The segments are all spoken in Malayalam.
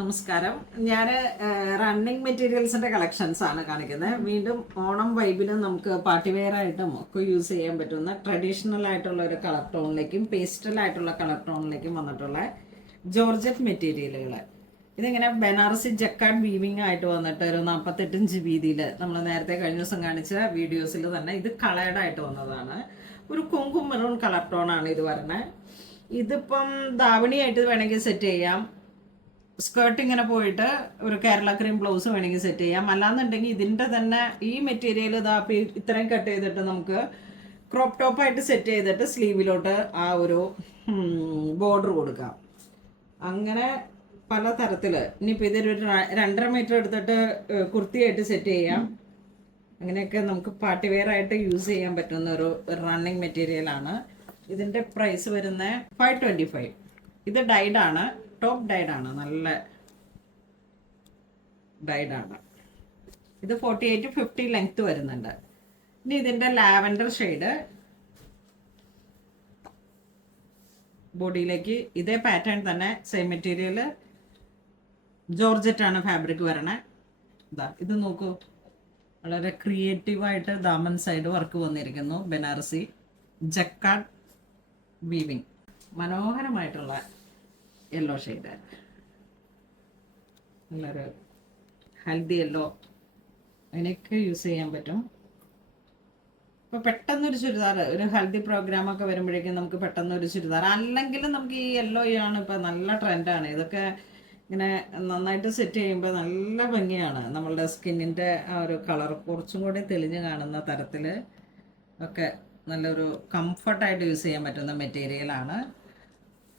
നമസ്കാരം. ഞാൻ റണ്ണിങ് മെറ്റീരിയൽസിന്റെ കളക്ഷൻസ് ആണ് കാണിക്കുന്നത്. വീണ്ടും ഓണം വൈബിലും നമുക്ക് പാർട്ടി വെയർ ആയിട്ടും ഒക്കെ യൂസ് ചെയ്യാൻ പറ്റുന്ന ട്രഡീഷണൽ ആയിട്ടുള്ള ഒരു കളർ ടോണിലേക്കും പേസ്റ്റൽ ആയിട്ടുള്ള കളർ ടോണിലേക്കും വന്നിട്ടുള്ള ജോർജറ്റ് മെറ്റീരിയലുകൾ. ഇതിങ്ങനെ ബനാറസി ജക്കാർഡ് വീവിങ് ആയിട്ട് വന്നിട്ട് ഒരു 48 ഇഞ്ച് വീതിയിൽ നമ്മൾ നേരത്തെ കഴിഞ്ഞ ദിവസം കാണിച്ച വീഡിയോസിൽ തന്നെ ഇത് കളേർഡ് ആയിട്ട് വന്നതാണ്. ഒരു കുങ്കും മെറൂൺ കളർ ടോണാണ് ഇത് വരുന്നത്. ഇതിപ്പം ധാവണിയായിട്ട് വേണമെങ്കിൽ സെറ്റ് ചെയ്യാം. സ്കേർട്ട് ഇങ്ങനെ പോയിട്ട് ഒരു കേരള ക്രീം ബ്ലൗസ് വേണമെങ്കിൽ സെറ്റ് ചെയ്യാം. അല്ലാന്നുണ്ടെങ്കിൽ ഇതിൻ്റെ തന്നെ ഈ മെറ്റീരിയൽ ഇത്രയും കട്ട് ചെയ്തിട്ട് നമുക്ക് ക്രോപ്പ് ടോപ്പായിട്ട് സെറ്റ് ചെയ്തിട്ട് സ്ലീവിലോട്ട് ആ ഒരു ബോർഡർ കൊടുക്കാം. അങ്ങനെ പല തരത്തിൽ. ഇനിയിപ്പോൾ ഇതൊരു 2.5 മീറ്റർ എടുത്തിട്ട് കുർത്തിയായിട്ട് സെറ്റ് ചെയ്യാം. അങ്ങനെയൊക്കെ നമുക്ക് പാർട്ടി വെയർ ആയിട്ട് യൂസ് ചെയ്യാൻ പറ്റുന്ന ഒരു റണ്ണിങ് മെറ്റീരിയലാണ്. ഇതിൻ്റെ പ്രൈസ് വരുന്നത് 525. ഇത് ഡൈഡാണ്, ടോപ്പ് ഡൈഡാണ്, നല്ല ഡൈഡാണ്. ഇത് 48-50 ലെങ്ത് വരുന്നുണ്ട്. ഇനി ഇതിൻ്റെ ലാവൻഡർ ഷെയ്ഡ് ബോഡിയിലേക്ക് ഇതേ പാറ്റേൺ തന്നെ, സെയിം മെറ്റീരിയൽ, ജോർജറ്റ് ആണ് ഫാബ്രിക് വരണേ. ഇത് നോക്കൂ, വളരെ ക്രിയേറ്റീവായിട്ട് ദാമൻ സൈഡ് വർക്ക് വന്നിരിക്കുന്നു. ബനാറസി ജക്കാർഡ് വീവിങ്, മനോഹരമായിട്ടുള്ള യെല്ലോ ഷെയ്ഡ്, നല്ലൊരു ഹൽദി യെല്ലോ, അതിനൊക്കെ യൂസ് ചെയ്യാൻ പറ്റും. ഇപ്പോൾ പെട്ടെന്നൊരു ചുരിദാർ, ഒരു ഹൽദി പ്രോഗ്രാമൊക്കെ വരുമ്പോഴേക്കും നമുക്ക് പെട്ടെന്നൊരു ചുരിദാർ, അല്ലെങ്കിൽ നമുക്ക് ഈ യെല്ലോ ആണ് ഇപ്പോൾ നല്ല ട്രെൻഡാണ്. ഇതൊക്കെ ഇങ്ങനെ നന്നായിട്ട് സെറ്റ് ചെയ്യുമ്പോൾ നല്ല ഭംഗിയാണ്. നമ്മളുടെ സ്കിന്നിൻ്റെ ആ ഒരു കളർ കുറച്ചും കൂടി തെളിഞ്ഞ് കാണുന്ന തരത്തിൽ ഒക്കെ നല്ലൊരു കംഫർട്ടായിട്ട് യൂസ് ചെയ്യാൻ പറ്റുന്ന മെറ്റീരിയലാണ്.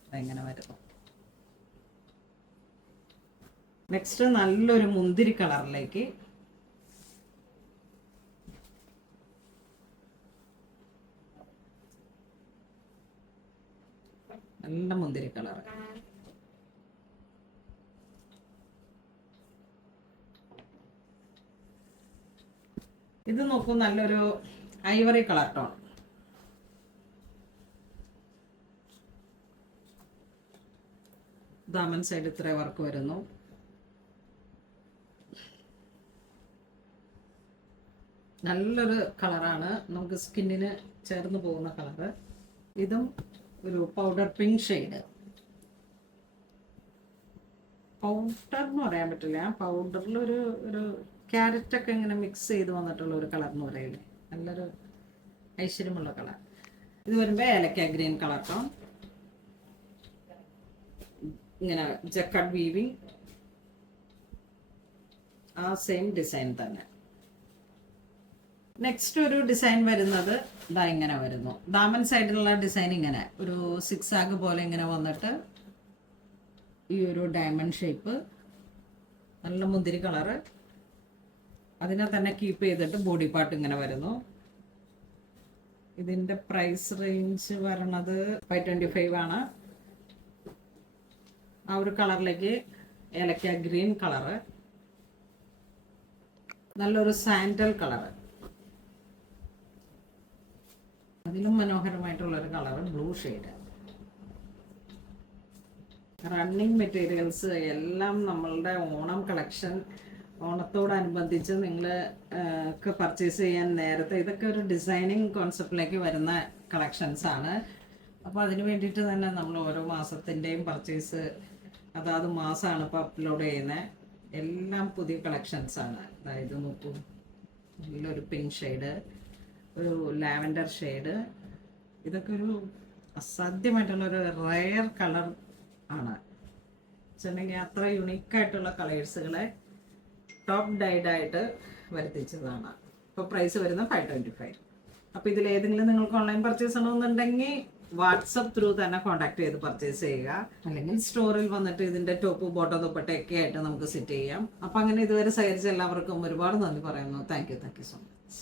അതെങ്ങനെ വരുന്നു. നെക്സ്റ്റ് നല്ലൊരു മുന്തിരി കളറിലേക്ക്, നല്ല മുന്തിരി കളർ. ഇത് നോക്കൂ, നല്ലൊരു Ivory colour tone. Daman side ഇത്ര വർക്ക് വരുന്നു. നല്ലൊരു കളറാണ്, നമുക്ക് സ്കിന്നിന് ചേർന്ന് പോകുന്ന കളറ്. ഇതും ഒരു പൗഡർ പിങ്ക് ഷെയ്ഡ്. പൗഡർ എന്ന് പറയാൻ പറ്റില്ല, പൗഡറിൽ ഒരു ക്യാരറ്റൊക്കെ ഇങ്ങനെ മിക്സ് ചെയ്ത് വന്നിട്ടുള്ള ഒരു കളർ എന്ന് പറയില്ലേ, നല്ലൊരു ഐശ്വര്യമുള്ള കളർ. ഇത് വരുമ്പോൾ ഏലക്ക ഗ്രീൻ കളർ ടോൺ, ഇങ്ങനെ ജക്കാർഡ് വീവിങ്, ആ സെയിം ഡിസൈൻ തന്നെ. നെക്സ്റ്റ് ഒരു ഡിസൈൻ വരുന്നത് ഇതാ ഇങ്ങനെ വരുന്നു. ദാമൻ സൈഡിലുള്ള ഡിസൈൻ ഇങ്ങനെ ഒരു 6 ആഗ് പോലെ ഇങ്ങനെ വന്നിട്ട് ഈ ഒരു ഡയമണ്ട് ഷേപ്പ്, നല്ല മുന്തിരി കളറ്, അതിനെ തന്നെ കീപ്പ് ചെയ്തിട്ട് ബോഡി പാർട്ട് ഇങ്ങനെ വരുന്നു. ഇതിൻ്റെ പ്രൈസ് റേഞ്ച് വരണത് 525 ആണ്. ആ ഒരു കളറിലേക്ക് ഏലക്ക ഗ്രീൻ കളറ്, നല്ലൊരു സാൻഡൽ കളറ്, അതിലും മനോഹരമായിട്ടുള്ളൊരു colour blue shade. Running materials എല്ലാം നമ്മളുടെ ഓണം കളക്ഷൻ, ഓണത്തോടനുബന്ധിച്ച് നിങ്ങൾ ഒക്കെ പർച്ചേസ് ചെയ്യാൻ നേരത്തെ ഇതൊക്കെ ഒരു ഡിസൈനിങ് കോൺസെപ്റ്റിലേക്ക് വരുന്ന കളക്ഷൻസ് ആണ്. അപ്പോൾ അതിന് വേണ്ടിയിട്ട് തന്നെ നമ്മൾ ഓരോ മാസത്തിൻ്റെയും പർച്ചേസ് അതാത് മാസമാണ് ഇപ്പോൾ അപ്ലോഡ് ചെയ്യുന്നത്. എല്ലാം പുതിയ കളക്ഷൻസ് ആണ്. അതായത് നോക്കൂ, നല്ലൊരു പിങ്ക് ഷെയ്ഡ്, ഒരു ലാവൻഡർ ഷെയ്ഡ്. ഇതൊക്കെ ഒരു അസാധ്യമായിട്ടുള്ളൊരു റെയർ കളർ ആണ് വെച്ചിട്ടുണ്ടെങ്കിൽ. അത്ര യുണീക്കായിട്ടുള്ള കളേഴ്സുകളെ ടോപ്പ് ഡൈഡായിട്ട് വരുത്തിച്ചതാണ്. ഇപ്പോൾ പ്രൈസ് വരുന്നത് 525. അപ്പോൾ ഇതിലേതെങ്കിലും നിങ്ങൾക്ക് ഓൺലൈൻ പർച്ചേസ് ചെയ്യണമെന്നുണ്ടെങ്കിൽ വാട്സപ്പ് ത്രൂ തന്നെ കോൺടാക്ട് ചെയ്ത് പർച്ചേസ് ചെയ്യുക. അല്ലെങ്കിൽ സ്റ്റോറിൽ വന്നിട്ട് ഇതിൻ്റെ ടോപ്പ് ബോട്ടോ ദുപ്പട്ടയൊക്കെ ആയിട്ട് നമുക്ക് സെറ്റ് ചെയ്യാം. അപ്പോൾ അങ്ങനെ ഇതുവരെ സഹകരിച്ച എല്ലാവർക്കും ഒരുപാട് നന്ദി പറയുന്നു. Thank you so much.